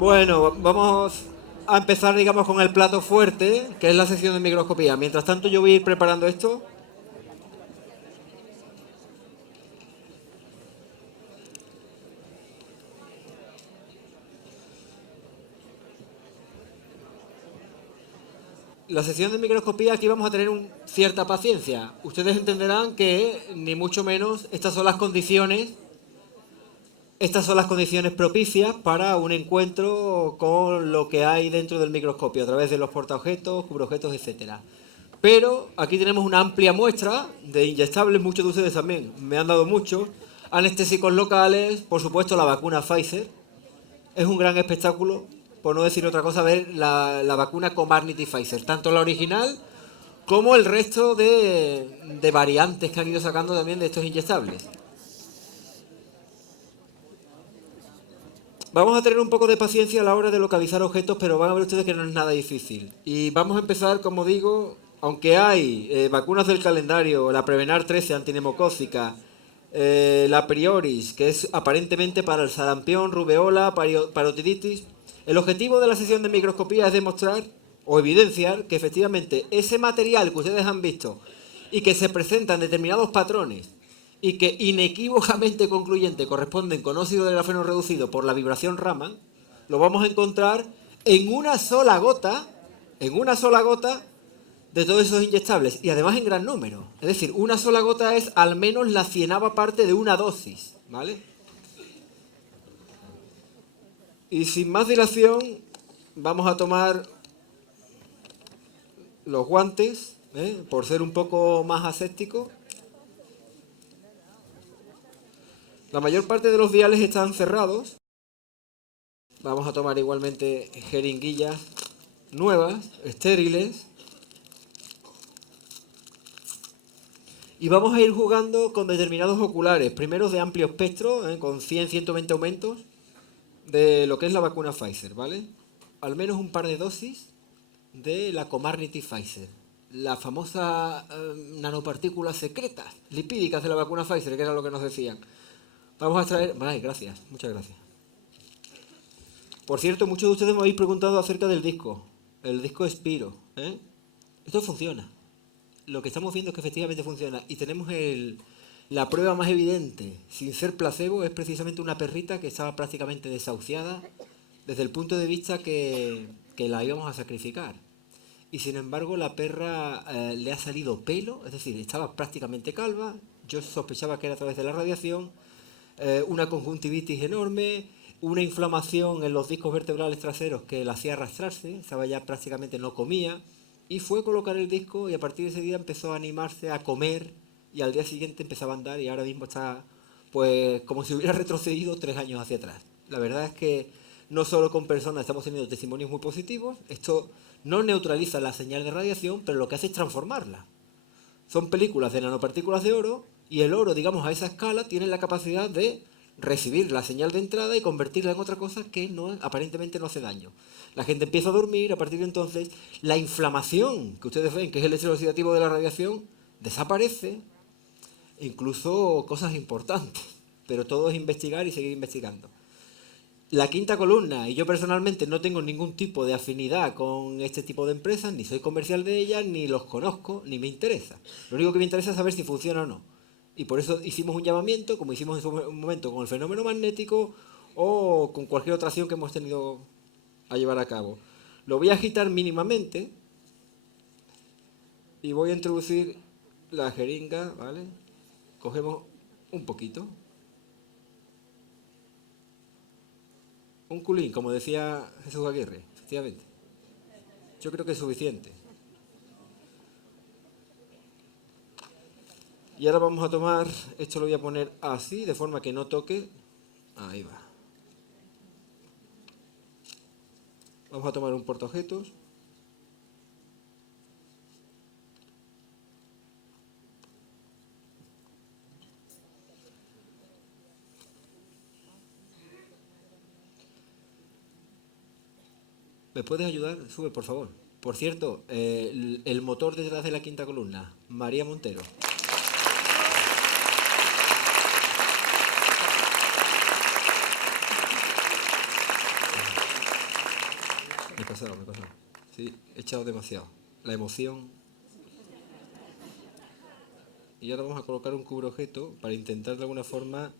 Bueno, vamos a empezar, digamos, con el plato fuerte, que es la sección de microscopía. Mientras tanto, yo voy a ir preparando esto. La sección de microscopía aquí vamos a tener cierta paciencia. Ustedes entenderán que, ni mucho menos, estas son las condiciones propicias para un encuentro con lo que hay dentro del microscopio, a través de los portaobjetos, cubreobjetos, etcétera. Pero aquí tenemos una amplia muestra de inyectables, muchos de ustedes también me han dado mucho. Anestésicos locales, por supuesto la vacuna Pfizer. Es un gran espectáculo, por no decir otra cosa, ver la vacuna Comirnaty Pfizer, tanto la original como el resto de variantes que han ido sacando también de estos inyectables. Vamos a tener un poco de paciencia a la hora de localizar objetos, pero van a ver ustedes que no es nada difícil. Y vamos a empezar, como digo, aunque hay vacunas del calendario, la Prevenar 13 antinemocócica, la Prioris, que es aparentemente para el sarampión, rubeola, parotiditis, el objetivo de la sesión de microscopía es demostrar o evidenciar que efectivamente ese material que ustedes han visto y que se presentan determinados patrones y que inequívocamente concluyente corresponden con óxido de grafeno reducido por la vibración Raman, lo vamos a encontrar en una sola gota de todos esos inyectables, y además en gran número. Es decir, una sola gota es al menos la 100ª parte de una dosis, ¿vale? Y sin más dilación, vamos a tomar los guantes, por ser un poco más aséptico. La mayor parte de los viales están cerrados. Vamos a tomar igualmente jeringuillas nuevas, estériles. Y vamos a ir jugando con determinados oculares, primero de amplio espectro, con 100-120 aumentos, de lo que es la vacuna Pfizer, ¿vale? Al menos un par de dosis de la Comirnaty Pfizer, la famosa nanopartículas secretas, lipídicas de la vacuna Pfizer, que era lo que nos decían. Vamos a traer... Ay, gracias, muchas gracias. Por cierto, muchos de ustedes me habéis preguntado acerca del disco, el disco Spiro, ¿eh? Esto funciona. Lo que estamos viendo es que efectivamente funciona. Y tenemos la prueba más evidente, sin ser placebo, es precisamente una perrita que estaba prácticamente desahuciada desde el punto de vista que la íbamos a sacrificar. Y sin embargo la perra le ha salido pelo, es decir, estaba prácticamente calva. Yo sospechaba que era a través de la radiación, una conjuntivitis enorme, una inflamación en los discos vertebrales traseros que la hacía arrastrarse, estaba ya prácticamente no comía, y fue a colocar el disco y a partir de ese día empezó a animarse a comer y al día siguiente empezaba a andar y ahora mismo está pues como si hubiera retrocedido 3 años hacia atrás. La verdad es que no solo con personas estamos teniendo testimonios muy positivos, esto no neutraliza la señal de radiación, pero lo que hace es transformarla. Son películas de nanopartículas de oro y el oro, digamos, a esa escala tiene la capacidad de recibir la señal de entrada y convertirla en otra cosa que no, aparentemente no hace daño. La gente empieza a dormir, a partir de entonces la inflamación que ustedes ven, que es el estrés oxidativo de la radiación, desaparece, incluso cosas importantes, pero todo es investigar y seguir investigando. La quinta columna, y yo personalmente no tengo ningún tipo de afinidad con este tipo de empresas, ni soy comercial de ellas, ni los conozco, ni me interesa. Lo único que me interesa es saber si funciona o no. Y por eso hicimos un llamamiento, como hicimos en su momento con el fenómeno magnético o con cualquier otra acción que hemos tenido a llevar a cabo. Lo voy a agitar mínimamente y voy a introducir la jeringa, ¿vale? Cogemos un poquito. Un culín, como decía Jesús Aguirre, efectivamente. Yo creo que es suficiente. Y ahora vamos a tomar, esto lo voy a poner así, de forma que no toque. Ahí va. Vamos a tomar un portaobjetos. ¿Me puedes ayudar? Sube, por favor. Por cierto, el motor detrás de la quinta columna, María Montero. Me he pasado, me he pasado. Sí, he echado demasiado. La emoción. Y ahora vamos a colocar un cubreobjeto para intentar de alguna forma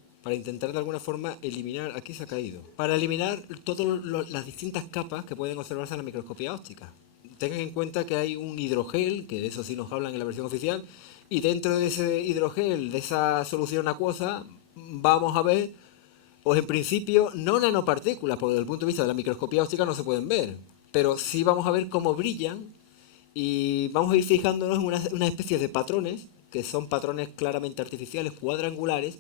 eliminar, aquí se ha caído, para eliminar todas las distintas capas que pueden observarse en la microscopía óptica. Tengan en cuenta que hay un hidrogel, que de eso sí nos hablan en la versión oficial, y dentro de ese hidrogel, de esa solución acuosa, vamos a ver, pues en principio, no nanopartículas, porque desde el punto de vista de la microscopía óptica no se pueden ver, pero sí vamos a ver cómo brillan y vamos a ir fijándonos en una especie de patrones, que son patrones claramente artificiales, cuadrangulares,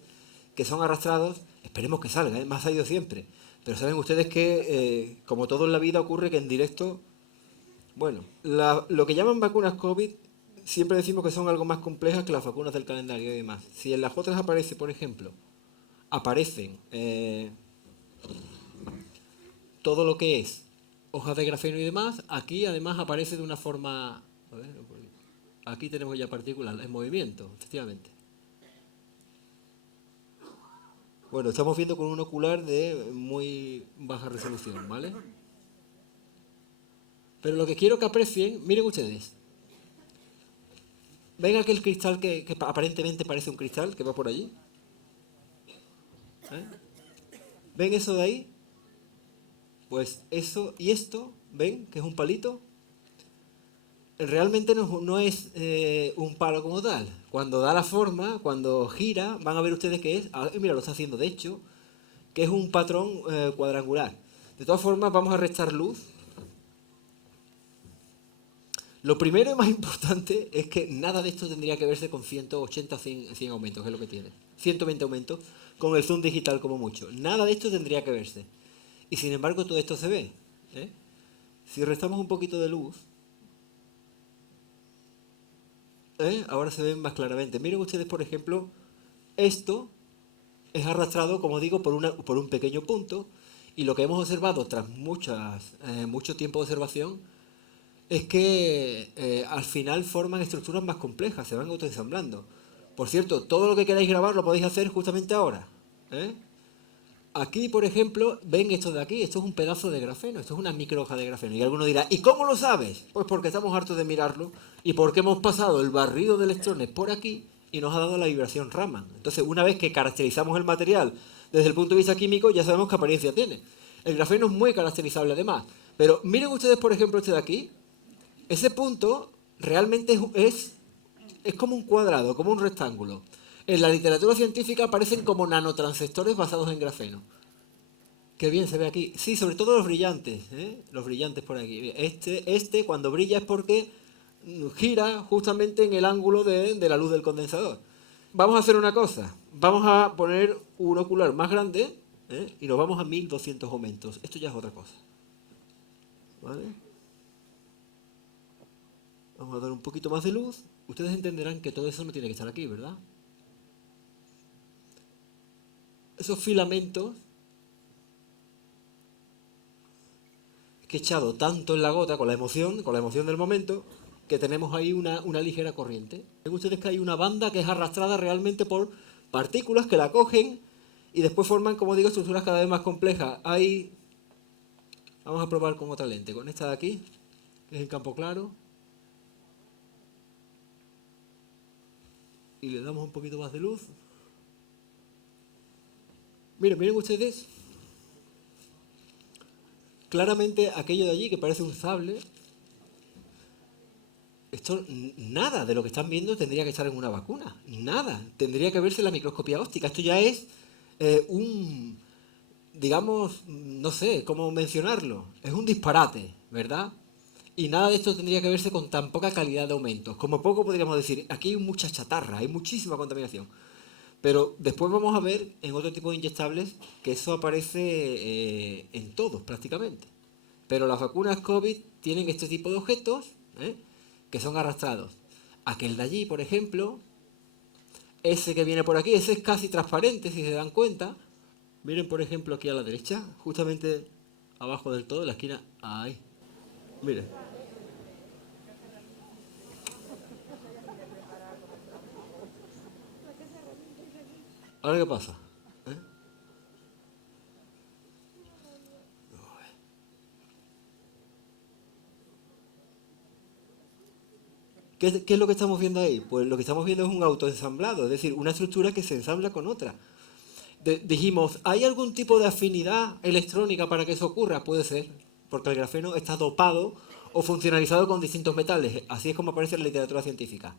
que son arrastrados, esperemos que salga, ¿eh? Más ha ido siempre. Pero saben ustedes que, como todo en la vida, ocurre que en directo, bueno, lo que llaman vacunas COVID, siempre decimos que son algo más complejas que las vacunas del calendario y demás. Si en las otras aparece, por ejemplo, aparecen todo lo que es hojas de grafeno y demás, aquí además aparece de una forma... A ver, aquí tenemos ya partículas en movimiento, efectivamente. Bueno, estamos viendo con un ocular de muy baja resolución, ¿vale? Pero lo que quiero que aprecien, miren ustedes, ven aquel cristal que aparentemente parece un cristal que va por allí. ¿Eh? ¿Ven eso de ahí? Pues eso y esto, ¿ven? Que es un palito. Realmente no es un palo como tal. Cuando da la forma, cuando gira, van a ver ustedes que es, mira, lo está haciendo de hecho, que es un patrón cuadrangular. De todas formas, vamos a restar luz. Lo primero y más importante es que nada de esto tendría que verse con 180 o 100 aumentos, que es lo que tiene. 120 aumentos, con el zoom digital como mucho. Nada de esto tendría que verse. Y sin embargo todo esto se ve. ¿Eh? Si restamos un poquito de luz, ahora se ven más claramente. Miren ustedes, por ejemplo, esto es arrastrado, como digo, por un pequeño punto. Y lo que hemos observado tras mucho tiempo de observación es que al final forman estructuras más complejas, se van autoensamblando. Por cierto, todo lo que queráis grabar lo podéis hacer justamente ahora. ¿Eh? Aquí, por ejemplo, ven esto de aquí, esto es un pedazo de grafeno, esto es una micro hoja de grafeno. Y alguno dirá, ¿y cómo lo sabes? Pues porque estamos hartos de mirarlo y porque hemos pasado el barrido de electrones por aquí y nos ha dado la vibración Raman. Entonces, una vez que caracterizamos el material desde el punto de vista químico, ya sabemos qué apariencia tiene. El grafeno es muy caracterizable además. Pero miren ustedes, por ejemplo, este de aquí. Ese punto realmente es como un cuadrado, como un rectángulo. En la literatura científica aparecen como nanotransistores basados en grafeno. Qué bien se ve aquí. Sí, sobre todo los brillantes, ¿eh? Los brillantes por aquí. Cuando brilla es porque gira justamente en el ángulo de la luz del condensador. Vamos a hacer una cosa. Vamos a poner un ocular más grande, y nos vamos a 1200 aumentos. Esto ya es otra cosa. ¿Vale? Vamos a dar un poquito más de luz. Ustedes entenderán que todo eso no tiene que estar aquí, ¿verdad? Esos filamentos que he echado tanto en la gota con la emoción del momento, que tenemos ahí una ligera corriente. Ven ustedes que hay una banda que es arrastrada realmente por partículas que la cogen y después forman, como digo, estructuras cada vez más complejas. Vamos a probar con otra lente, con esta de aquí, que es en campo claro, y le damos un poquito más de luz. Miren ustedes, claramente aquello de allí que parece un sable, nada de lo que están viendo tendría que estar en una vacuna, nada, tendría que verse en la microscopía óptica. Esto ya es digamos, no sé cómo mencionarlo, es un disparate, ¿verdad? Y nada de esto tendría que verse con tan poca calidad de aumentos. Como poco podríamos decir, aquí hay mucha chatarra, hay muchísima contaminación. Pero después vamos a ver en otro tipo de inyectables que eso aparece en todos prácticamente. Pero las vacunas COVID tienen este tipo de objetos, ¿eh? Que son arrastrados. Aquel de allí, por ejemplo, ese que viene por aquí, ese es casi transparente, si se dan cuenta. Miren, por ejemplo, aquí a la derecha, justamente abajo del todo, en la esquina. Ahí. Miren. ¿Ahora qué pasa? ¿Eh? ¿Qué es lo que estamos viendo ahí? Pues lo que estamos viendo es un autoensamblado, es decir, una estructura que se ensambla con otra. Dijimos, ¿hay algún tipo de afinidad electrónica para que eso ocurra? Puede ser, porque el grafeno está dopado o funcionalizado con distintos metales. Así es como aparece en la literatura científica.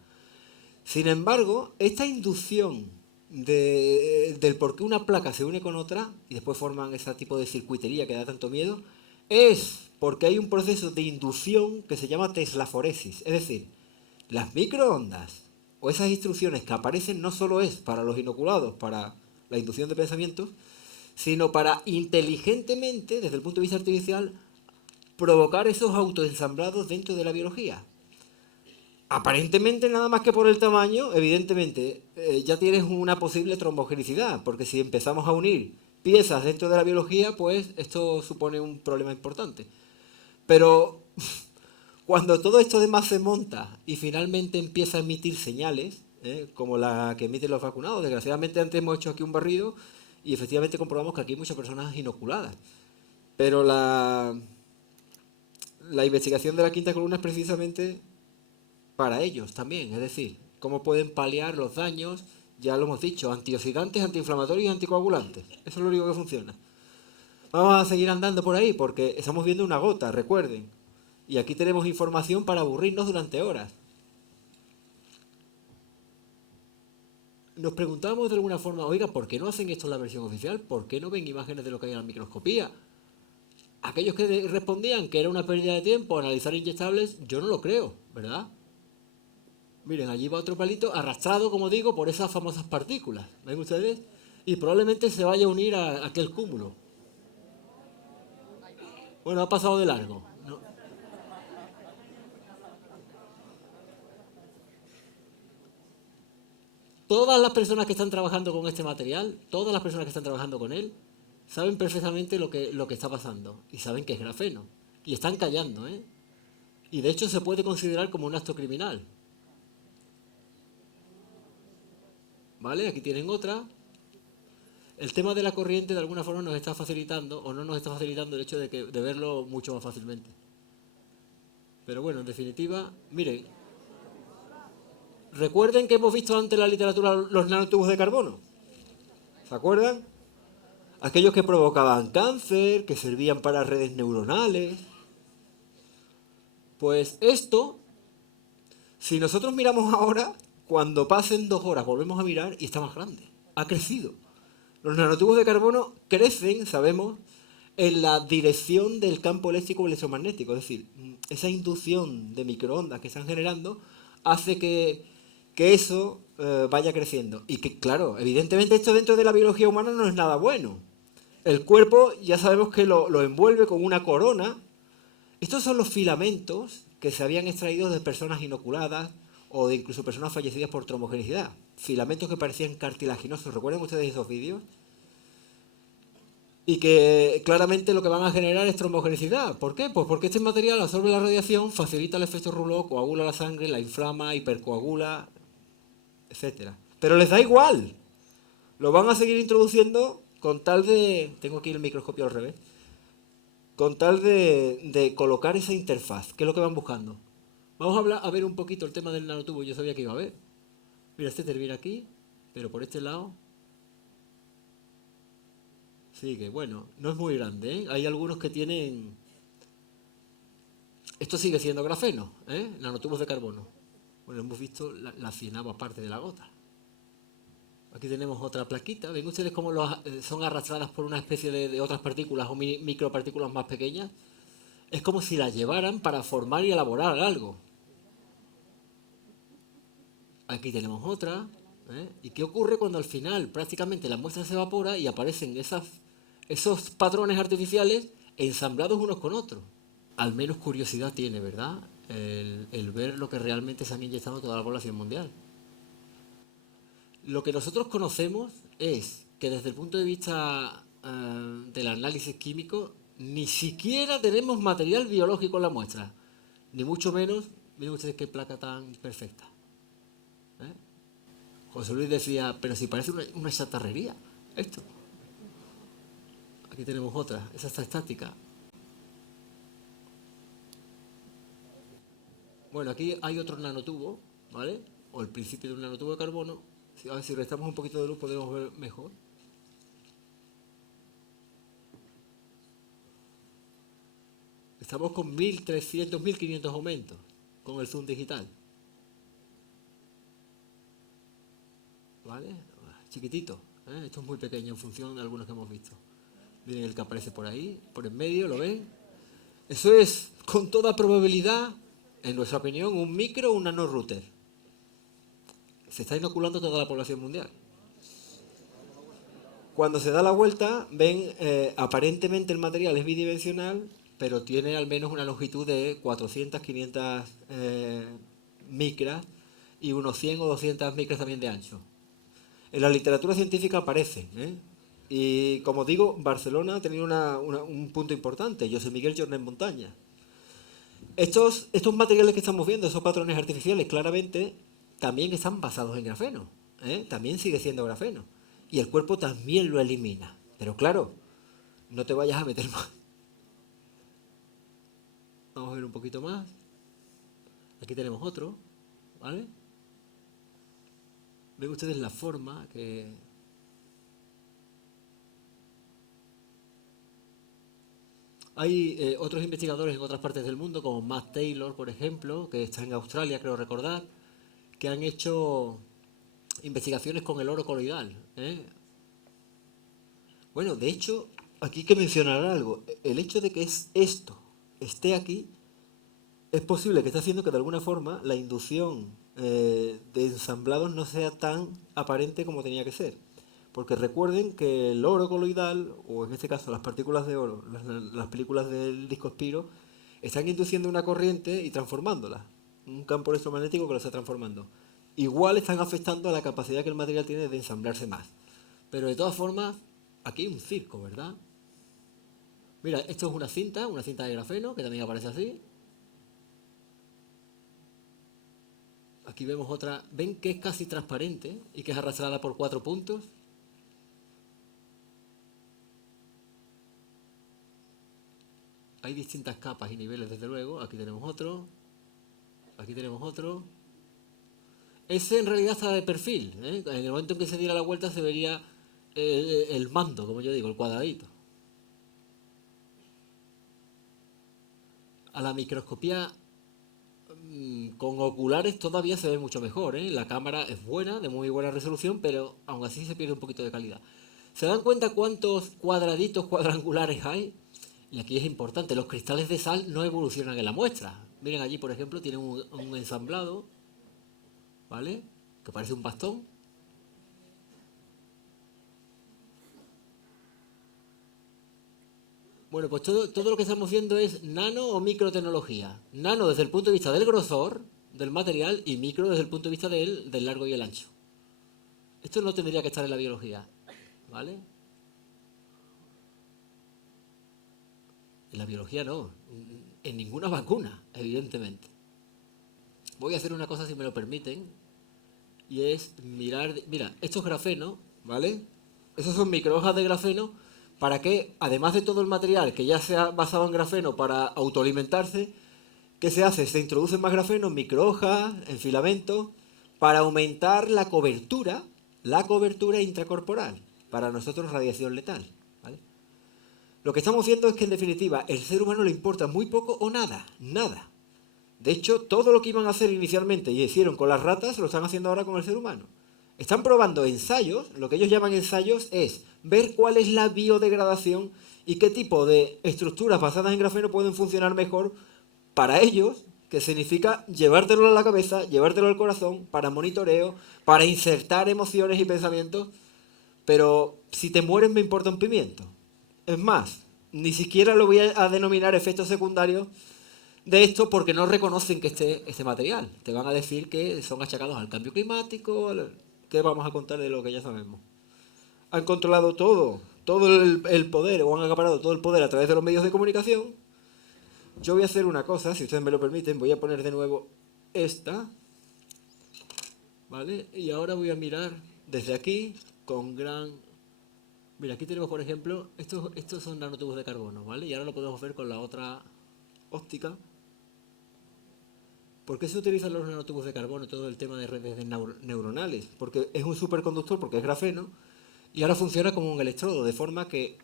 Sin embargo, esta inducción del por qué una placa se une con otra y después forman ese tipo de circuitería que da tanto miedo, es porque hay un proceso de inducción que se llama teslaforesis. Es decir, las microondas o esas instrucciones que aparecen no solo es para los inoculados, para la inducción de pensamientos, sino para inteligentemente, desde el punto de vista artificial, provocar esos autoensamblados dentro de la biología. Aparentemente nada más que por el tamaño, evidentemente, ya tienes una posible trombogenicidad, porque si empezamos a unir piezas dentro de la biología, pues esto supone un problema importante. Pero cuando todo esto demás se monta y finalmente empieza a emitir señales, como la que emiten los vacunados, desgraciadamente antes hemos hecho aquí un barrido y efectivamente comprobamos que aquí hay muchas personas inoculadas. Pero la investigación de la quinta columna es precisamente para ellos también, es decir, cómo pueden paliar los daños, ya lo hemos dicho, antioxidantes, antiinflamatorios y anticoagulantes. Eso es lo único que funciona. Vamos a seguir andando por ahí porque estamos viendo una gota, recuerden. Y aquí tenemos información para aburrirnos durante horas. Nos preguntamos de alguna forma, oiga, ¿por qué no hacen esto en la versión oficial? ¿Por qué no ven imágenes de lo que hay en la microscopía? Aquellos que respondían que era una pérdida de tiempo analizar inyectables, yo no lo creo, ¿verdad? Miren, allí va otro palito arrastrado, como digo, por esas famosas partículas. ¿Ven ustedes? Y probablemente se vaya a unir a aquel cúmulo. Bueno, ha pasado de largo. ¿No? Todas las personas que están trabajando con este material, todas las personas que están trabajando con él, saben perfectamente lo que está pasando. Y saben que es grafeno. Y están callando, ¿eh? Y de hecho se puede considerar como un acto criminal. ¿Vale? Aquí tienen otra. El tema de la corriente de alguna forma nos está facilitando o no nos está facilitando el hecho de verlo mucho más fácilmente. Pero bueno, en definitiva, miren, recuerden que hemos visto antes en la literatura los nanotubos de carbono. ¿Se acuerdan? Aquellos que provocaban cáncer, que servían para redes neuronales. Pues esto, si nosotros miramos ahora, cuando pasen 2 horas volvemos a mirar y está más grande. Ha crecido. Los nanotubos de carbono crecen, sabemos, en la dirección del campo eléctrico o electromagnético. Es decir, esa inducción de microondas que están generando hace que eso vaya creciendo. Y que, claro, evidentemente esto dentro de la biología humana no es nada bueno. El cuerpo ya sabemos que lo envuelve con una corona. Estos son los filamentos que se habían extraído de personas inoculadas o de incluso personas fallecidas por trombogenicidad. Filamentos que parecían cartilaginosos. ¿Recuerdan ustedes esos vídeos? Y que claramente lo que van a generar es trombogenicidad. ¿Por qué? Pues porque este material absorbe la radiación, facilita el efecto Rouleau, coagula la sangre, la inflama, hipercoagula, etcétera. Pero les da igual. Lo van a seguir introduciendo con tal de... Tengo aquí el microscopio al revés. Con tal de colocar esa interfaz. ¿Qué es lo que van buscando? Vamos a ver un poquito el tema del nanotubo. Yo sabía que iba a ver. Mira, este termina aquí, pero por este lado sigue. Bueno, no es muy grande, ¿eh? Hay algunos que tienen... Esto sigue siendo grafeno, ¿eh? Nanotubos de carbono. Bueno, hemos visto la cienava parte de la gota. Aquí tenemos otra plaquita. ¿Ven ustedes cómo son arrastradas por una especie de otras partículas o micropartículas más pequeñas? Es como si las llevaran para formar y elaborar algo. Aquí tenemos otra. ¿Eh? ¿Y qué ocurre cuando al final prácticamente la muestra se evapora y aparecen esos patrones artificiales ensamblados unos con otros? Al menos curiosidad tiene, ¿verdad? El ver lo que realmente se han inyectado toda la población mundial. Lo que nosotros conocemos es que desde el punto de vista del análisis químico, ni siquiera tenemos material biológico en la muestra. Ni mucho menos, miren ustedes qué placa tan perfecta. ¿Eh? José Luis decía, pero si parece una chatarrería, esto. Aquí tenemos otra, esa está estática. Bueno, aquí hay otro nanotubo, ¿vale? O el principio de un nanotubo de carbono. A ver si restamos un poquito de luz podemos ver mejor. Estamos con 1300, 1500 aumentos con el zoom digital. ¿Vale? Chiquitito. Esto es muy pequeño en función de algunos que hemos visto. Miren el que aparece por ahí, por en medio, ¿lo ven? Eso es, con toda probabilidad, en nuestra opinión, un micro o un nanorouter. Se está inoculando toda la población mundial. Cuando se da la vuelta, ven, aparentemente el material es bidimensional, pero tiene al menos una longitud de 400, 500 micras y unos 100 o 200 micras también de ancho. En la literatura científica aparece, ¿eh? Y como digo, Barcelona ha tenido un punto importante, José Miguel Jornet Montaña. Estos materiales que estamos viendo, esos patrones artificiales, claramente también están basados en grafeno. También sigue siendo grafeno. Y el cuerpo también lo elimina. Pero claro, no te vayas a meter más. Vamos a ver un poquito más. Aquí tenemos otro, ¿vale? Ven ustedes la forma que... Hay otros investigadores en otras partes del mundo, como Matt Taylor, por ejemplo, que está en Australia, creo recordar, que han hecho investigaciones con el oro coloidal. Bueno, de hecho, aquí hay que mencionar algo. El hecho de que esto esté aquí es posible que esté haciendo que de alguna forma la inducción de ensamblados no sea tan aparente como tenía que ser. Porque recuerden que el oro coloidal, o en este caso las partículas de oro, las películas del disco Spiro, están induciendo una corriente y transformándola. Un campo electromagnético que lo está transformando. Igual están afectando a la capacidad que el material tiene de ensamblarse más. Pero de todas formas, aquí hay un circo, ¿verdad? Mira, esto es una cinta de grafeno, que también aparece así. Aquí vemos otra, ven que es casi transparente y que es arrastrada por 4 puntos. Hay distintas capas y niveles, desde luego. Aquí tenemos otro. Aquí tenemos otro. Ese en realidad está de perfil. En el momento en que se diera la vuelta se vería el mando, como yo digo, el cuadradito. A la microscopía con oculares todavía se ve mucho mejor. La cámara es buena, de muy buena resolución, pero aún así se pierde un poquito de calidad. ¿Se dan cuenta cuántos cuadraditos cuadrangulares hay? Y aquí es importante, los cristales de sal no evolucionan en la muestra. Miren allí, por ejemplo, tienen un ensamblado, ¿vale? Que parece un bastón. Bueno, pues todo lo que estamos viendo es nano o microtecnología. Nano desde el punto de vista del grosor del material y micro desde el punto de vista del largo y el ancho. Esto no tendría que estar en la biología, ¿vale? En la biología no, en ninguna vacuna, evidentemente. Voy a hacer una cosa si me lo permiten, y es mirar, mira, esto es grafeno, ¿vale? Esos son microhojas de grafeno para que, además de todo el material que ya se ha basado en grafeno para autoalimentarse, ¿qué se hace? Se introduce más grafeno en microhojas, en filamentos, para aumentar la cobertura intracorporal, para nosotros radiación letal, ¿vale? Lo que estamos viendo es que en definitiva el ser humano le importa muy poco o nada, nada. De hecho, todo lo que iban a hacer inicialmente y hicieron con las ratas lo están haciendo ahora con el ser humano. Están probando ensayos, lo que ellos llaman ensayos es ver cuál es la biodegradación y qué tipo de estructuras basadas en grafeno pueden funcionar mejor para ellos, que significa llevártelo a la cabeza, llevártelo al corazón, para monitoreo, para insertar emociones y pensamientos, pero si te mueres me importa un pimiento. Es más, ni siquiera lo voy a denominar efectos secundarios de esto porque no reconocen que este material. Te van a decir que son achacados al cambio climático. ¿Qué vamos a contar de lo que ya sabemos? Han controlado todo el poder, o han acaparado todo el poder a través de los medios de comunicación. Yo voy a hacer una cosa, si ustedes me lo permiten, voy a poner de nuevo esta, ¿vale? Y ahora voy a mirar desde aquí con gran... Mira, aquí tenemos, por ejemplo, estos son nanotubos de carbono, ¿vale? Y ahora lo podemos ver con la otra óptica. ¿Por qué se utilizan los nanotubos de carbono, todo el tema de redes neuronales? Porque es un superconductor, porque es grafeno, y ahora funciona como un electrodo, de forma que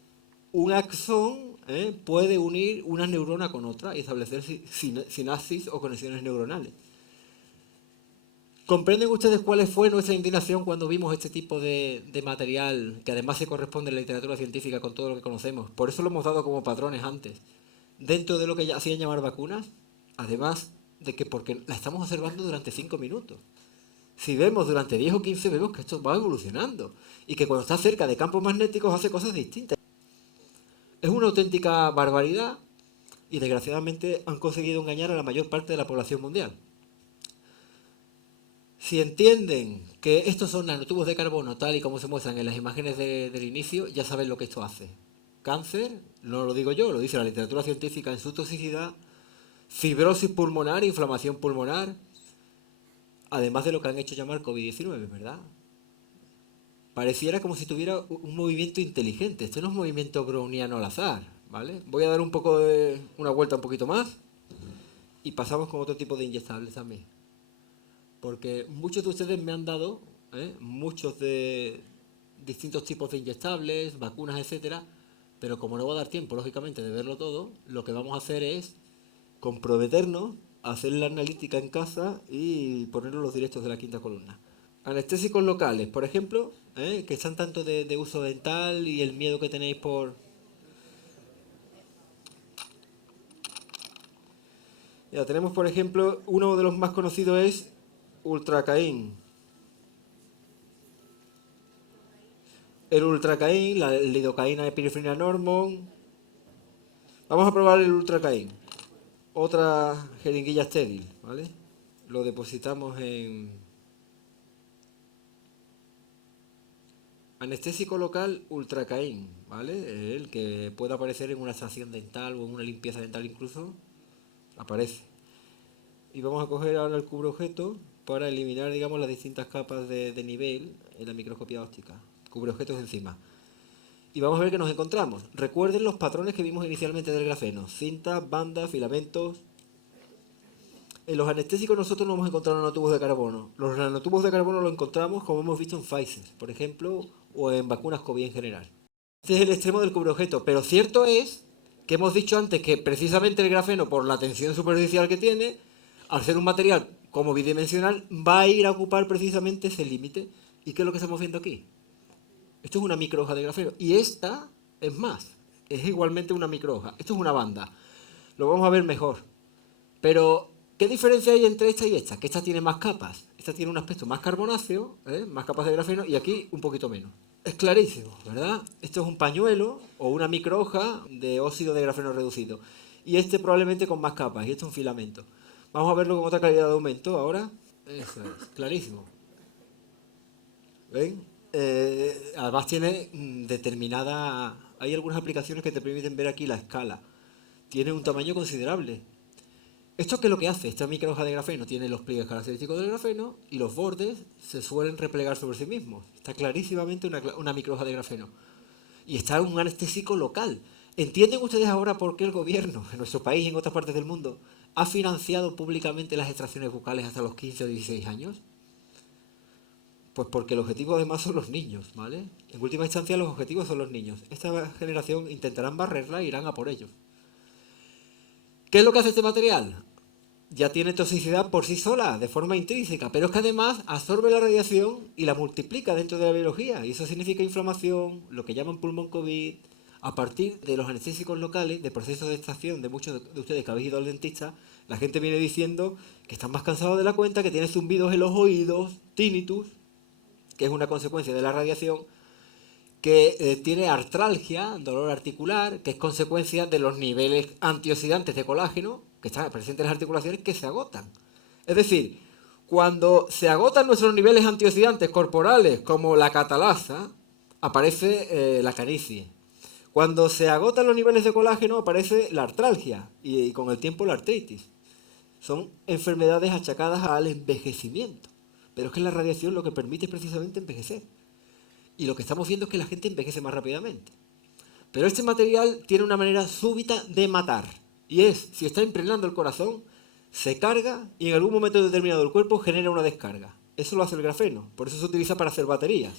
un axón puede unir una neurona con otra y establecer sinapsis o conexiones neuronales. ¿Comprenden ustedes cuál fue nuestra indignación cuando vimos este tipo de material, que además se corresponde en la literatura científica con todo lo que conocemos? Por eso lo hemos dado como patrones antes. Dentro de lo que ya hacían llamar vacunas, además de que porque la estamos observando durante 5 minutos. Si vemos durante 10 o 15, vemos que esto va evolucionando y que cuando está cerca de campos magnéticos hace cosas distintas. Es una auténtica barbaridad y desgraciadamente han conseguido engañar a la mayor parte de la población mundial. Si entienden que estos son nanotubos de carbono tal y como se muestran en las imágenes del inicio, ya saben lo que esto hace. Cáncer, no lo digo yo, lo dice la literatura científica en su toxicidad, fibrosis pulmonar, inflamación pulmonar, además de lo que han hecho llamar COVID-19, ¿verdad? Pareciera como si tuviera un movimiento inteligente. Esto no es un movimiento browniano al azar, ¿vale? Voy a dar una vuelta un poquito más y pasamos con otro tipo de inyectables también. Porque muchos de ustedes me han dado muchos de distintos tipos de inyectables, vacunas, etcétera, pero como no va a dar tiempo, lógicamente, de verlo todo, lo que vamos a hacer es comprometernos a hacer la analítica en casa y ponernos los directos de la quinta columna. Anestésicos locales, por ejemplo, que están tanto de uso dental y el miedo que tenéis por... Ya tenemos, por ejemplo, uno de los más conocidos es Ultracaín. El Ultracaín, la lidocaína epinefrina normon. Vamos a probar el Ultracaín. Otra jeringuilla estéril, ¿vale? Lo depositamos en... Anestésico local Ultracaín, ¿vale? El que puede aparecer en una estación dental o en una limpieza dental incluso, aparece. Y vamos a coger ahora el cubreobjeto para eliminar, digamos, las distintas capas de nivel en la microscopía óptica. Cubreobjetos encima. Y vamos a ver qué nos encontramos. Recuerden los patrones que vimos inicialmente del grafeno. Cintas, bandas, filamentos. En los anestésicos nosotros no hemos encontrado nanotubos de carbono. Los nanotubos de carbono los encontramos, como hemos visto en Pfizer, por ejemplo, o en vacunas COVID en general. Este es el extremo del cubreobjeto, pero cierto es que hemos dicho antes que precisamente el grafeno, por la tensión superficial que tiene, al ser un material como bidimensional, va a ir a ocupar precisamente ese límite. ¿Y qué es lo que estamos viendo aquí? Esto es una microhoja de grafeno. Y esta es más, es igualmente una microhoja. Esto es una banda. Lo vamos a ver mejor. Pero, ¿qué diferencia hay entre esta y esta? Que esta tiene más capas. Esta tiene un aspecto más carbonáceo, más capas de grafeno, y aquí un poquito menos. Es clarísimo, ¿verdad? Esto es un pañuelo o una microhoja de óxido de grafeno reducido. Y este probablemente con más capas, y esto es un filamento. Vamos a verlo con otra calidad de aumento ahora. Eso es, clarísimo. ¿Ven? Además tiene determinada... Hay algunas aplicaciones que te permiten ver aquí la escala. Tiene un tamaño considerable. ¿Esto qué es lo que hace? Esta microhoja de grafeno tiene los pliegues característicos del grafeno y los bordes se suelen replegar sobre sí mismos. Está clarísimamente una microhoja de grafeno. Y está un anestésico local. ¿Entienden ustedes ahora por qué el gobierno, en nuestro país y en otras partes del mundo, ha financiado públicamente las extracciones bucales hasta los 15 o 16 años? Pues porque el objetivo además son los niños, ¿vale? En última instancia los objetivos son los niños. Esta generación intentarán barrerla e irán a por ellos. ¿Qué es lo que hace este material? Ya tiene toxicidad por sí sola, de forma intrínseca, pero es que además absorbe la radiación y la multiplica dentro de la biología. Y eso significa inflamación, lo que llaman pulmón COVID. A partir de los anestésicos locales, de procesos de extracción de muchos de ustedes que habéis ido al dentista, la gente viene diciendo que están más cansados de la cuenta, que tienen zumbidos en los oídos, tinnitus, que es una consecuencia de la radiación, que tiene artralgia, dolor articular, que es consecuencia de los niveles antioxidantes de colágeno que están presentes en las articulaciones que se agotan. Es decir, cuando se agotan nuestros niveles antioxidantes corporales, como la catalasa, aparece la canicie. Cuando se agotan los niveles de colágeno, aparece la artralgia y con el tiempo la artritis. Son enfermedades achacadas al envejecimiento. Pero es que la radiación lo que permite es precisamente envejecer. Y lo que estamos viendo es que la gente envejece más rápidamente. Pero este material tiene una manera súbita de matar. Y es, si está impregnando el corazón, se carga y en algún momento determinado el cuerpo genera una descarga. Eso lo hace el grafeno, por eso se utiliza para hacer baterías.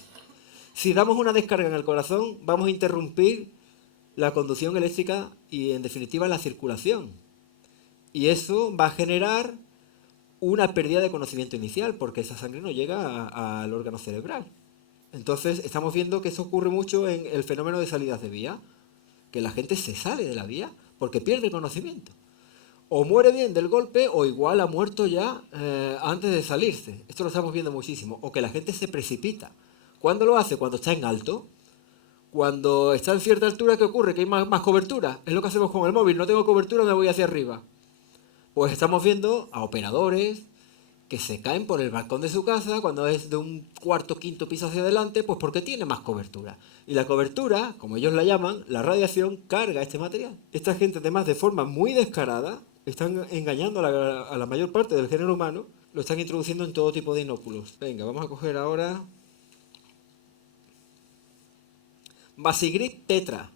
Si damos una descarga en el corazón, vamos a interrumpir la conducción eléctrica y en definitiva la circulación. Y eso va a generar una pérdida de conocimiento inicial, porque esa sangre no llega al órgano cerebral. Entonces estamos viendo que eso ocurre mucho en el fenómeno de salidas de vía, que la gente se sale de la vía porque pierde conocimiento. O muere bien del golpe o igual ha muerto ya antes de salirse. Esto lo estamos viendo muchísimo. O que la gente se precipita. ¿Cuándo lo hace? Cuando está en alto. Cuando está en cierta altura, ¿qué ocurre? Que hay más cobertura. Es lo que hacemos con el móvil. No tengo cobertura, me voy hacia arriba. Pues estamos viendo a operadores que se caen por el balcón de su casa cuando es de un cuarto, quinto piso hacia adelante, pues porque tiene más cobertura. Y la cobertura, como ellos la llaman, la radiación, carga este material. Esta gente, además, de forma muy descarada, están engañando a la mayor parte del género humano, lo están introduciendo en todo tipo de inóculos. Venga, vamos a coger ahora Basigrip Tetra,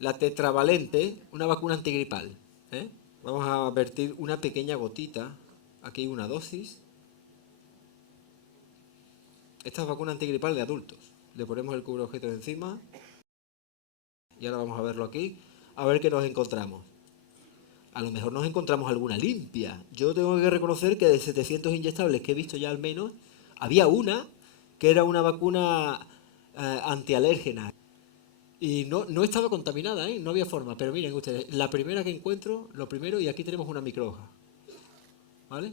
la tetravalente, una vacuna antigripal. ¿eh? Vamos a vertir una pequeña gotita, aquí hay una dosis. Esta es vacuna antigripal de adultos. Le ponemos el cubreobjetos encima y ahora vamos a verlo aquí, a ver qué nos encontramos. A lo mejor nos encontramos alguna limpia. Yo tengo que reconocer que de 700 inyectables que he visto ya al menos, había una que era una vacuna antialérgena. Y no estaba contaminada, ¿eh? No había forma. Pero miren ustedes, la primera que encuentro, lo primero, y aquí tenemos una microhoja. ¿Vale?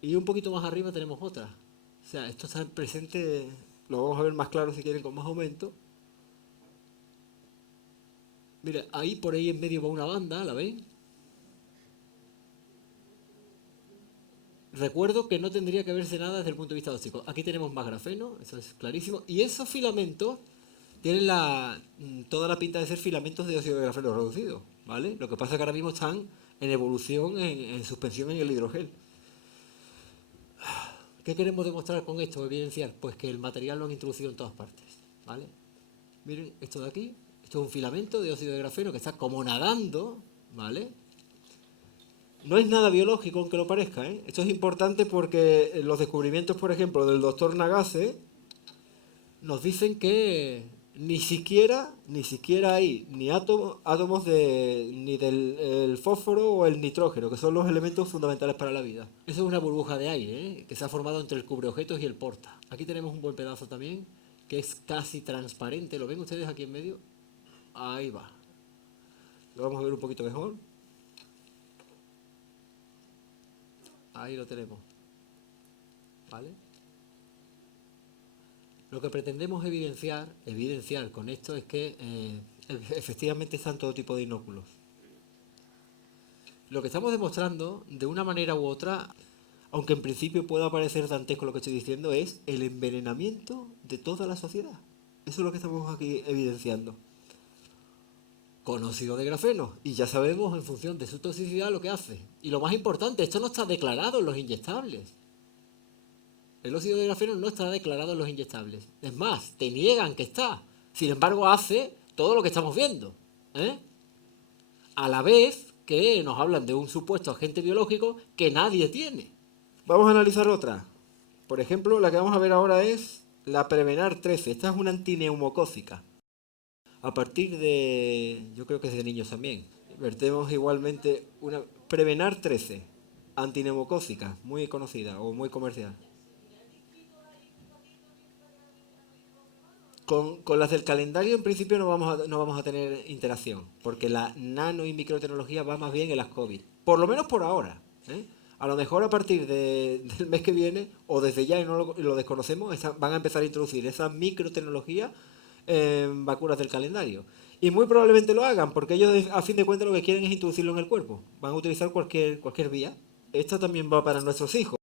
Y un poquito más arriba tenemos otra. O sea, esto está presente, lo vamos a ver más claro si quieren con más aumento. Mira, ahí por ahí en medio va una banda, ¿la ven? Recuerdo que no tendría que verse nada desde el punto de vista tóxico. Aquí tenemos más grafeno, eso es clarísimo. Y esos filamentos tienen toda la pinta de ser filamentos de óxido de grafeno reducido, ¿vale? Lo que pasa es que ahora mismo están en evolución, en suspensión en el hidrogel. ¿Qué queremos demostrar con esto, evidenciar? Pues que el material lo han introducido en todas partes, ¿vale? Miren, esto de aquí, esto es un filamento de óxido de grafeno que está como nadando, ¿vale? No es nada biológico, aunque lo parezca, ¿eh? Esto es importante porque los descubrimientos, por ejemplo, del doctor Nagase, nos dicen que ni siquiera hay ni átomos ni del el fósforo o el nitrógeno, que son los elementos fundamentales para la vida. Eso es una burbuja de aire, que se ha formado entre el cubreobjetos y el porta. Aquí tenemos un buen pedazo también, que es casi transparente. ¿Lo ven ustedes aquí en medio? Ahí va. Lo vamos a ver un poquito mejor. Ahí lo tenemos. ¿Vale? Lo que pretendemos evidenciar con esto es que efectivamente están todo tipo de inóculos. Lo que estamos demostrando, de una manera u otra, aunque en principio pueda parecer dantesco lo que estoy diciendo, es el envenenamiento de toda la sociedad. Eso es lo que estamos aquí evidenciando. Con óxido de grafeno. Y ya sabemos en función de su toxicidad lo que hace. Y lo más importante, esto no está declarado en los inyectables. El óxido de grafeno no está declarado en los inyectables. Es más, te niegan que está. Sin embargo, hace todo lo que estamos viendo. A la vez que nos hablan de un supuesto agente biológico que nadie tiene. Vamos a analizar otra. Por ejemplo, la que vamos a ver ahora es la Prevenar 13. Esta es una antineumocócica. A partir de, yo creo que es de niños también. Vertemos igualmente una Prevenar 13, antineumocócica, muy conocida o muy comercial. Con las del calendario en principio no vamos a tener interacción, porque la nano y microtecnología va más bien en las COVID. Por lo menos por ahora. A lo mejor a partir del mes que viene, o desde ya y no lo desconocemos, van a empezar a introducir esa microtecnología en vacunas del calendario. Y muy probablemente lo hagan, porque ellos a fin de cuentas lo que quieren es introducirlo en el cuerpo. Van a utilizar cualquier vía. Esta también va para nuestros hijos.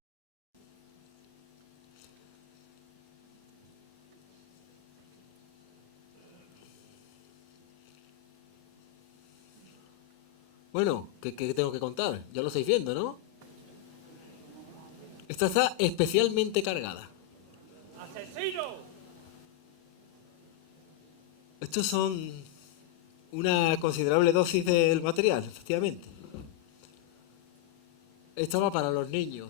Bueno, ¿qué tengo que contar? Ya lo estáis viendo, ¿no? Esta está especialmente cargada. ¡Asesino! Estos son una considerable dosis del material, efectivamente. esta va para los niños.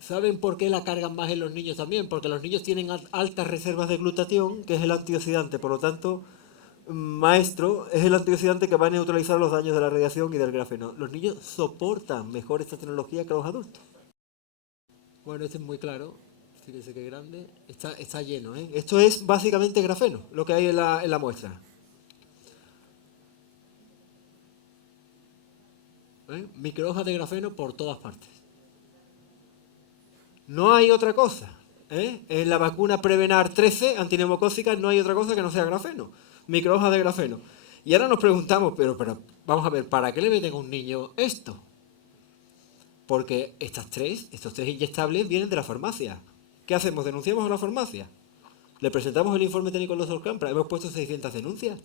¿Saben por qué la cargan más en los niños también? Porque los niños tienen altas reservas de glutatión, que es el antioxidante. Por lo tanto, maestro es el antioxidante que va a neutralizar los daños de la radiación y del grafeno. Los niños soportan mejor esta tecnología que los adultos. Bueno, este es muy claro. Fíjense qué grande. Está lleno, ¿eh? Esto es básicamente grafeno, lo que hay en la muestra. Microhojas de grafeno por todas partes. No hay otra cosa. En la vacuna Prevenar 13 antineumocócica no hay otra cosa que no sea grafeno. Microhojas de grafeno. Y ahora nos preguntamos, pero vamos a ver, ¿para qué le meten a un niño esto? Porque estos tres inyectables vienen de la farmacia. ¿Qué hacemos? ¿Denunciamos a la farmacia? Le presentamos el informe técnico al doctor Campra. Hemos puesto 600 denuncias.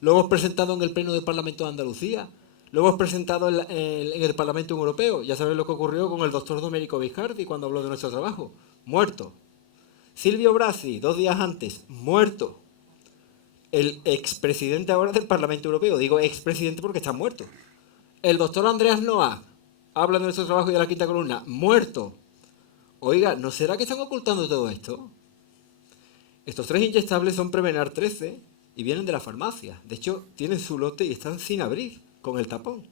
Lo hemos presentado en el Pleno del Parlamento de Andalucía. Lo hemos presentado en el Parlamento Europeo. Ya sabéis lo que ocurrió con el doctor Domenico Viscardi cuando habló de nuestro trabajo. Muerto. Silvio Brasi, 2 días antes, muerto. El expresidente ahora del Parlamento Europeo. Digo expresidente porque está muerto. El doctor Andreas Noah habla de nuestro trabajo y de la quinta columna. Muerto. Oiga, ¿no será que están ocultando todo esto? Estos tres inyectables son Prevenar 13 y vienen de la farmacia. De hecho, tienen su lote y están sin abrir, con el tapón.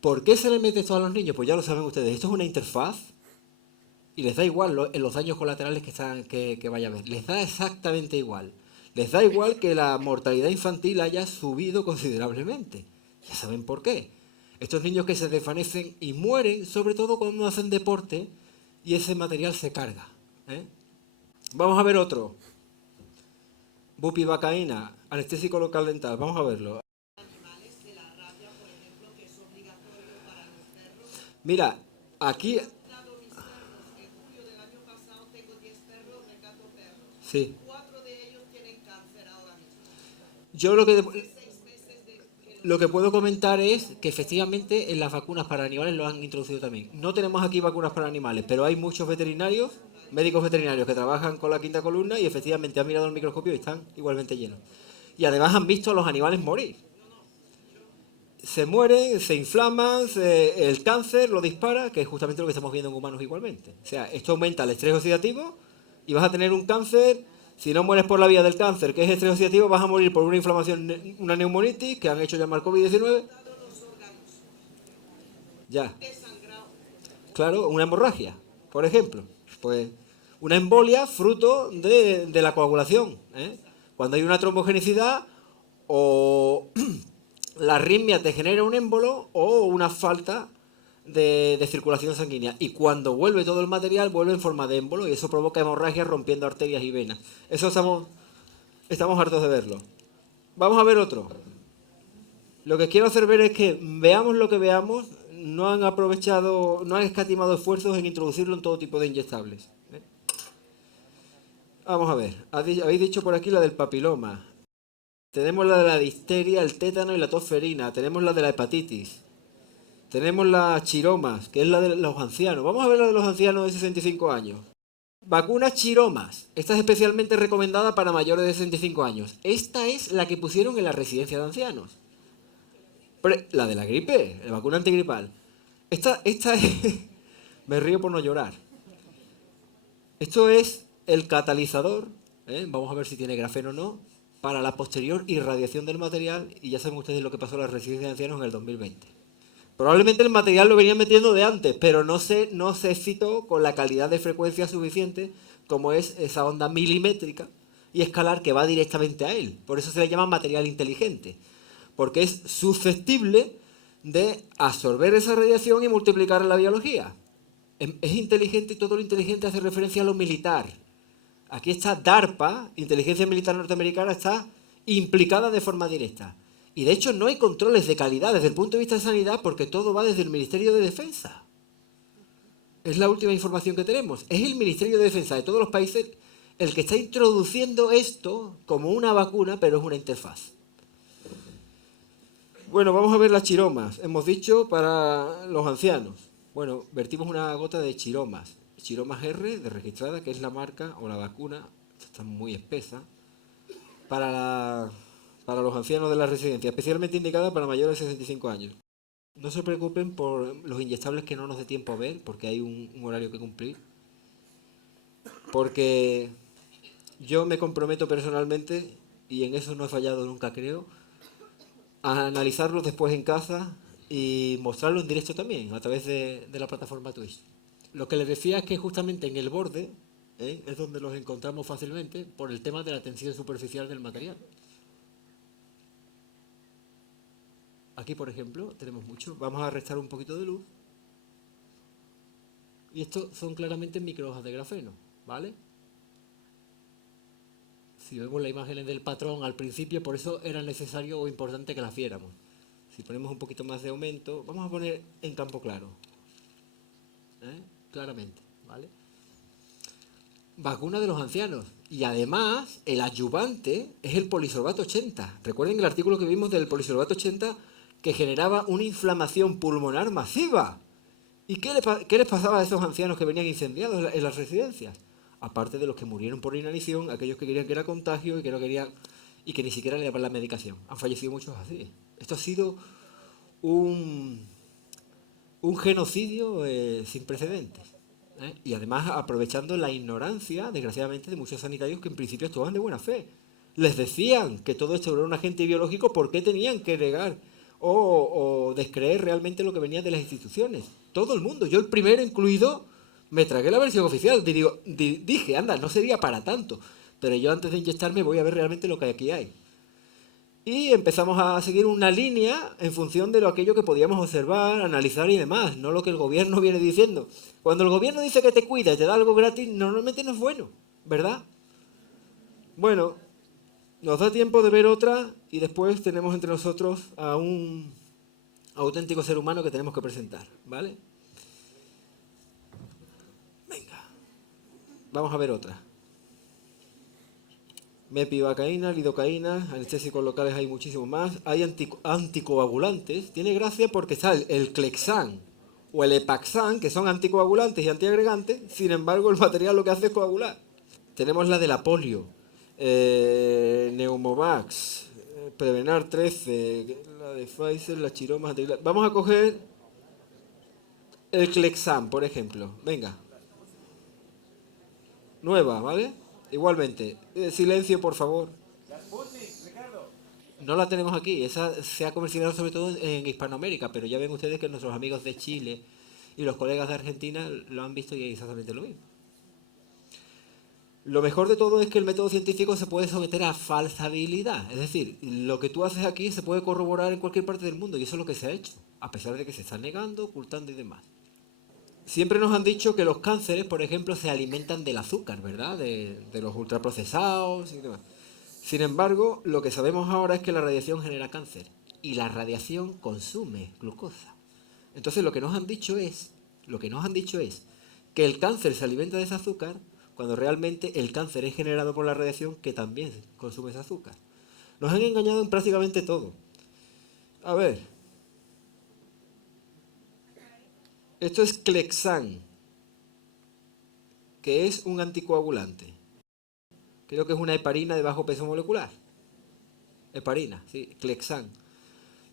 ¿Por qué se le mete esto a los niños? Pues ya lo saben ustedes. Esto es una interfaz y les da igual los daños colaterales que vaya a haber. Les da exactamente igual. Les da igual que la mortalidad infantil haya subido considerablemente. Ya saben por qué. Estos niños que se desvanecen y mueren, sobre todo cuando hacen deporte y ese material se carga. Vamos a ver otro. Bupivacaína, anestésico local dental. Vamos a verlo. Mira, aquí... Sí. Yo lo que puedo comentar es que efectivamente en las vacunas para animales lo han introducido también. No tenemos aquí vacunas para animales, pero hay muchos veterinarios, médicos veterinarios que trabajan con la quinta columna y efectivamente han mirado el microscopio y están igualmente llenos. Y además han visto a los animales morir. Se mueren, se inflaman, el cáncer lo dispara, que es justamente lo que estamos viendo en humanos igualmente. O sea, esto aumenta el estrés oxidativo y vas a tener un cáncer. Si no mueres por la vía del cáncer, que es estrés oxidativo, vas a morir por una inflamación, una neumonitis, que han hecho llamar COVID-19. Ya. Claro, una hemorragia, por ejemplo. Pues una embolia fruto de la coagulación. Cuando hay una trombogenicidad o la arritmia te genera un émbolo o una falta de circulación sanguínea. Y cuando vuelve todo el material, vuelve en forma de émbolo y eso provoca hemorragia rompiendo arterias y venas. Eso estamos hartos de verlo. Vamos a ver otro. Lo que quiero hacer ver es que veamos lo que veamos, no han aprovechado, no han escatimado esfuerzos en introducirlo en todo tipo de inyectables. Vamos a ver, habéis dicho por aquí la del papiloma. Tenemos la de la difteria, el tétano y la tosferina. Tenemos la de la hepatitis. Tenemos las chiromas, que es la de los ancianos. Vamos a ver la de los ancianos de 65 años. Vacunas chiromas. Esta es especialmente recomendada para mayores de 65 años. Esta es la que pusieron en la residencia de ancianos. La de la gripe, la vacuna antigripal. Esta es... Me río por no llorar. Esto es el catalizador, vamos a ver si tiene grafeno o no, para la posterior irradiación del material, y ya saben ustedes lo que pasó en la residencia de ancianos en el 2020. Probablemente el material lo venían metiendo de antes, pero no se excitó con la calidad de frecuencia suficiente como es esa onda milimétrica y escalar que va directamente a él. Por eso se le llama material inteligente, porque es susceptible de absorber esa radiación y multiplicar en la biología. Es inteligente y todo lo inteligente hace referencia a lo militar. Aquí está DARPA, Inteligencia Militar Norteamericana, está implicada de forma directa. Y de hecho no hay controles de calidad desde el punto de vista de sanidad porque todo va desde el Ministerio de Defensa. Es la última información que tenemos. Es el Ministerio de Defensa de todos los países el que está introduciendo esto como una vacuna, pero es una interfaz. Bueno, vamos a ver las chiromas. Hemos dicho para los ancianos. Bueno, vertimos una gota de chiromas. Chiromas R de registrada, que es la marca o la vacuna, está muy espesa, para los ancianos de la residencia, especialmente indicada para mayores de 65 años. No se preocupen por los inyectables que no nos dé tiempo a ver, porque hay un horario que cumplir. Porque yo me comprometo personalmente, y en eso no he fallado nunca creo, a analizarlos después en casa y mostrarlo en directo también, a través de la plataforma Twitch. Lo que les decía es que justamente en el borde es donde los encontramos fácilmente por el tema de la tensión superficial del material. Aquí, por ejemplo, tenemos mucho. Vamos a restar un poquito de luz. Y estos son claramente microhojas de grafeno, ¿vale? Si vemos las imágenes del patrón al principio, por eso era necesario o importante que las viéramos. Si ponemos un poquito más de aumento, vamos a poner en campo claro, claramente, ¿vale? Vacuna de los ancianos. Y además, el adyuvante es el polisorbato 80. Recuerden el artículo que vimos del polisorbato 80 que generaba una inflamación pulmonar masiva. ¿Y qué les pasaba a esos ancianos que venían incendiados en las residencias? Aparte de los que murieron por inanición, aquellos que querían que era contagio y que no querían y que ni siquiera le daban la medicación. Han fallecido muchos así. Esto ha sido un, un genocidio sin precedentes. Y además aprovechando la ignorancia, desgraciadamente, de muchos sanitarios que en principio actuaban de buena fe. Les decían que todo esto era un agente biológico, ¿por qué tenían que negar o descreer realmente lo que venía de las instituciones? Todo el mundo, yo el primero incluido, me tragué la versión oficial. Dije, anda, no sería para tanto, pero yo antes de inyectarme voy a ver realmente lo que aquí hay. Y empezamos a seguir una línea en función de lo aquello que podíamos observar, analizar y demás, no lo que el gobierno viene diciendo. Cuando el gobierno dice que te cuida y te da algo gratis, normalmente no es bueno, ¿verdad? Bueno, nos da tiempo de ver otra y después tenemos entre nosotros a un auténtico ser humano que tenemos que presentar, ¿vale? Venga, vamos a ver otra. Mepivacaína, lidocaína, anestésicos locales hay muchísimo más. Hay anticoagulantes. Tiene gracia porque está el Clexan o el Epaxan, que son anticoagulantes y antiagregantes. Sin embargo, el material lo que hace es coagular. Tenemos la de la polio, Neumovax, Prevenar 13, la de Pfizer, las chiromas. Vamos a coger el Clexan, por ejemplo. Venga. Nueva, ¿vale? Igualmente. Silencio, por favor. No la tenemos aquí, esa se ha comercializado sobre todo en Hispanoamérica, pero ya ven ustedes que nuestros amigos de Chile y los colegas de Argentina lo han visto y es exactamente lo mismo. Lo mejor de todo es que el método científico se puede someter a falsabilidad, es decir, lo que tú haces aquí se puede corroborar en cualquier parte del mundo y eso es lo que se ha hecho, a pesar de que se está negando, ocultando y demás. Siempre nos han dicho que los cánceres, por ejemplo, se alimentan del azúcar, ¿verdad? De los ultraprocesados y demás. Sin embargo, lo que sabemos ahora es que la radiación genera cáncer y la radiación consume glucosa. Entonces lo que nos han dicho es que el cáncer se alimenta de ese azúcar cuando realmente el cáncer es generado por la radiación que también consume ese azúcar. Nos han engañado en prácticamente todo. A ver, esto es Clexan, que es un anticoagulante. Creo que es una heparina de bajo peso molecular. Heparina, sí, Clexan.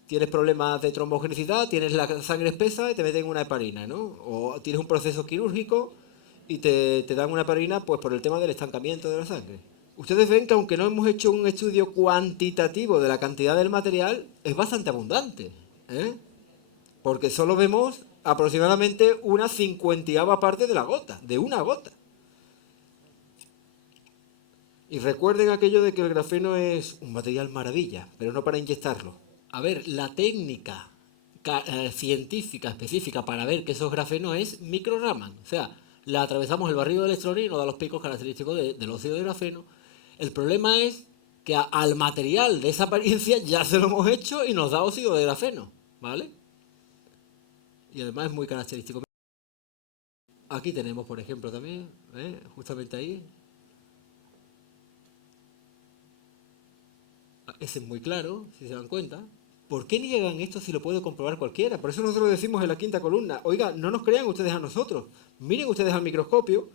Tienes problemas de trombogenicidad, tienes la sangre espesa y te meten una heparina, ¿no? O tienes un proceso quirúrgico y te dan una heparina pues por el tema del estancamiento de la sangre. Ustedes ven que aunque no hemos hecho un estudio cuantitativo de la cantidad del material, es bastante abundante, ¿eh? Porque solo vemos aproximadamente una 50ª parte de la gota, de una gota. Y recuerden aquello de que el grafeno es un material maravilla, pero no para inyectarlo. A ver, la técnica científica específica para ver que eso es grafeno es micro-Raman. O sea, le atravesamos el barrido de electrones y nos da los picos característicos del óxido de grafeno. El problema es que al material de esa apariencia ya se lo hemos hecho y nos da óxido de grafeno, ¿vale? Y además es muy característico. Aquí tenemos, por ejemplo, también, justamente ahí. Ese es muy claro, si se dan cuenta. ¿Por qué niegan esto si lo puede comprobar cualquiera? Por eso nosotros decimos en la quinta columna, oiga, no nos crean ustedes a nosotros, miren ustedes al microscopio.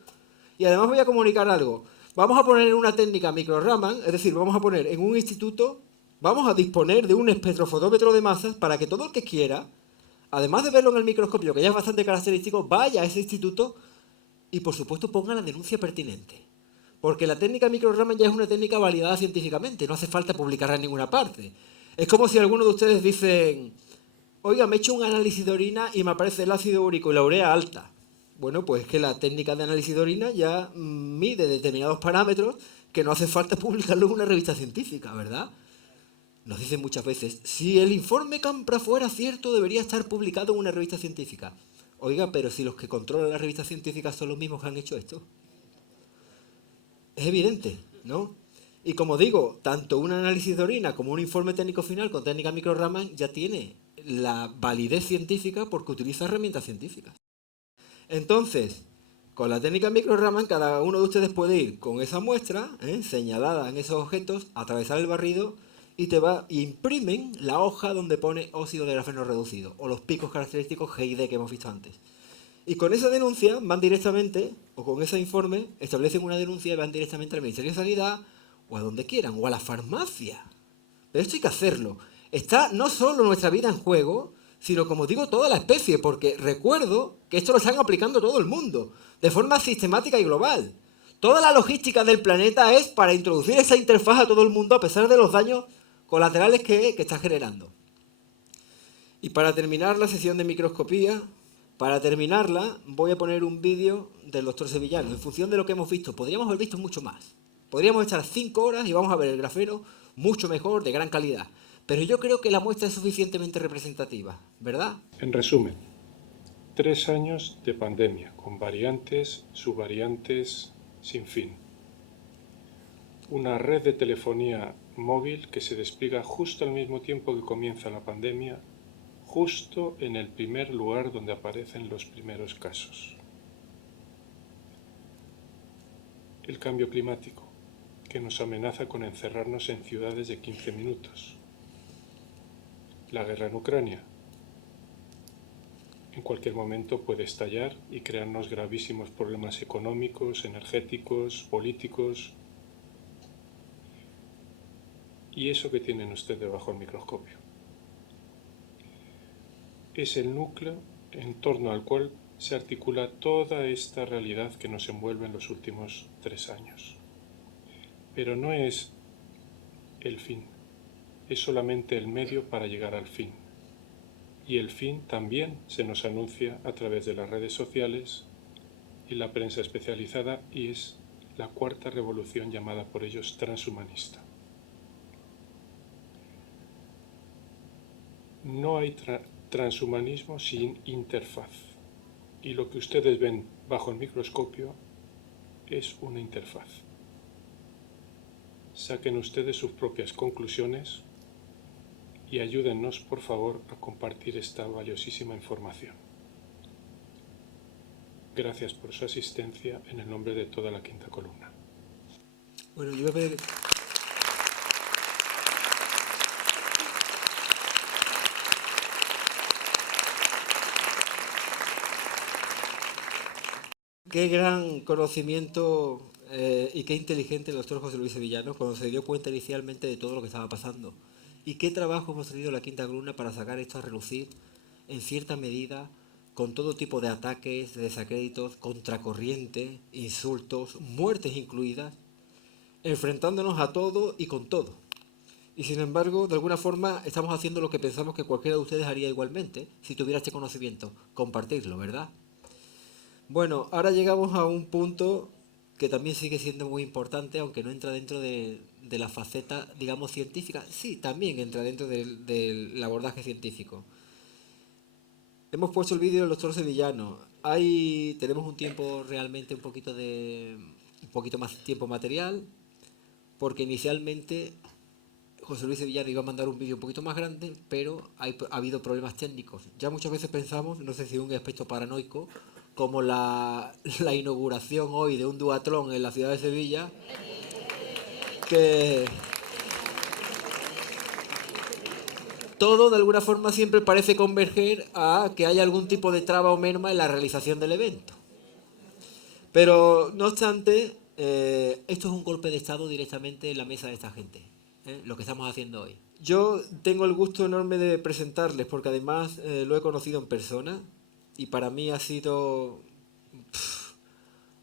Y además voy a comunicar algo. Vamos a poner en una técnica micro-Raman, es decir, vamos a poner en un instituto, vamos a disponer de un espectrofotómetro de masas para que todo el que quiera además de verlo en el microscopio, que ya es bastante característico, vaya a ese instituto y por supuesto ponga la denuncia pertinente. Porque la técnica microraman ya es una técnica validada científicamente, no hace falta publicarla en ninguna parte. Es como si alguno de ustedes dicen, oiga, me he hecho un análisis de orina y me aparece el ácido úrico y la urea alta. Bueno, pues es que la técnica de análisis de orina ya mide determinados parámetros que no hace falta publicarlo en una revista científica, ¿verdad? Nos dicen muchas veces, si el informe Campra fuera cierto, debería estar publicado en una revista científica. Oiga, pero si los que controlan las revistas científicas son los mismos que han hecho esto. Es evidente, ¿no? Y como digo, tanto un análisis de orina como un informe técnico final con técnica microraman ya tiene la validez científica porque utiliza herramientas científicas. Entonces, con la técnica microraman, cada uno de ustedes puede ir con esa muestra señalada en esos objetos, atravesar el barrido y imprimen la hoja donde pone óxido de grafeno reducido o los picos característicos GID que hemos visto antes. Y con esa denuncia van directamente, o con ese informe, establecen una denuncia y van directamente al Ministerio de Sanidad o a donde quieran, o a la farmacia. Pero esto hay que hacerlo. Está no solo nuestra vida en juego, sino, como digo, toda la especie, porque recuerdo que esto lo están aplicando todo el mundo, de forma sistemática y global. Toda la logística del planeta es para introducir esa interfaz a todo el mundo a pesar de los daños colaterales que está generando. Y para terminar la sesión de microscopía, para terminarla voy a poner un vídeo del doctor Sevillano. En función de lo que hemos visto, podríamos haber visto mucho más. Podríamos estar 5 horas y vamos a ver el grafeno mucho mejor, de gran calidad. Pero yo creo que la muestra es suficientemente representativa, ¿verdad? En resumen, 3 años de pandemia, con variantes, subvariantes, sin fin. Una red de telefonía móvil que se despliega justo al mismo tiempo que comienza la pandemia, justo en el primer lugar donde aparecen los primeros casos. El cambio climático, que nos amenaza con encerrarnos en ciudades de 15 minutos. La guerra en Ucrania. En cualquier momento puede estallar y crearnos gravísimos problemas económicos, energéticos, políticos. Y eso que tienen ustedes bajo el microscopio es el núcleo en torno al cual se articula toda esta realidad que nos envuelve en los últimos 3 años. Pero no es el fin, es solamente el medio para llegar al fin. Y el fin también se nos anuncia a través de las redes sociales y la prensa especializada, y es la cuarta revolución llamada por ellos transhumanista. No hay transhumanismo sin interfaz, y lo que ustedes ven bajo el microscopio es una interfaz. Saquen ustedes sus propias conclusiones y ayúdennos, por favor, a compartir esta valiosísima información. Gracias por su asistencia en el nombre de toda la quinta columna. Bueno, yo voy a pedir... Qué gran conocimiento y qué inteligente el doctor José Luis Sevillano cuando se dio cuenta inicialmente de todo lo que estaba pasando. Y qué trabajo hemos tenido la quinta columna para sacar esto a relucir en cierta medida, con todo tipo de ataques, de desacréditos, contracorriente, insultos, muertes incluidas, enfrentándonos a todo y con todo. Y sin embargo, de alguna forma, estamos haciendo lo que pensamos que cualquiera de ustedes haría igualmente, si tuviera este conocimiento, compartirlo, ¿verdad? Bueno, ahora llegamos a un punto que también sigue siendo muy importante, aunque no entra dentro de la faceta, digamos, científica. Sí, también entra dentro del abordaje científico. Hemos puesto el vídeo del doctor Sevillano. Tenemos un tiempo realmente un poquito más tiempo material, porque inicialmente José Luis Sevillano iba a mandar un vídeo un poquito más grande, pero ha habido problemas técnicos. Ya muchas veces pensamos, no sé si un aspecto paranoico, como la inauguración hoy de un duatlón en la ciudad de Sevilla, que todo de alguna forma siempre parece converger a que haya algún tipo de traba o merma en la realización del evento. Pero, no obstante, esto es un golpe de Estado directamente en la mesa de esta gente, lo que estamos haciendo hoy. Yo tengo el gusto enorme de presentarles porque además lo he conocido en persona y para mí ha sido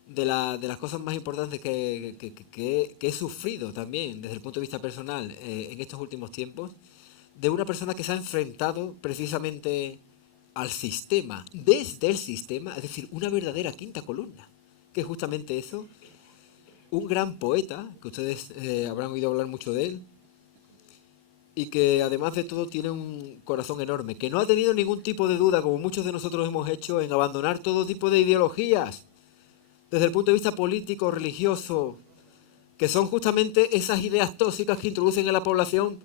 de las cosas más importantes que he sufrido también desde el punto de vista personal en estos últimos tiempos, de una persona que se ha enfrentado precisamente al sistema, desde el sistema, es decir, una verdadera quinta columna, que es justamente eso, un gran poeta, que ustedes habrán oído hablar mucho de él, y que además de todo tiene un corazón enorme, que no ha tenido ningún tipo de duda, como muchos de nosotros hemos hecho, en abandonar todo tipo de ideologías, desde el punto de vista político, religioso, que son justamente esas ideas tóxicas que introducen en la población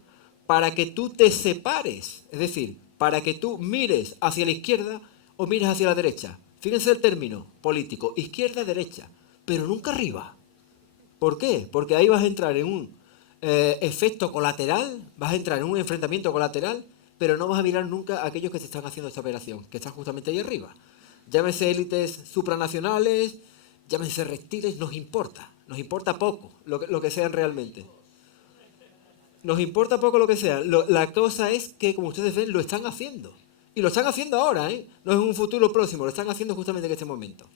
para que tú te separes, es decir, para que tú mires hacia la izquierda o mires hacia la derecha. Fíjense el término político, izquierda-derecha, pero nunca arriba. ¿Por qué? Porque ahí vas a entrar en un efecto colateral, vas a entrar en un enfrentamiento colateral, pero no vas a mirar nunca a aquellos que se están haciendo esta operación, que están justamente ahí arriba. Llámese élites supranacionales, llámese reptiles, nos importa poco lo que sean realmente. Nos importa poco lo que sea. La cosa es que, como ustedes ven, lo están haciendo. Y lo están haciendo ahora, ¿eh? No es un futuro próximo, lo están haciendo justamente en este momento.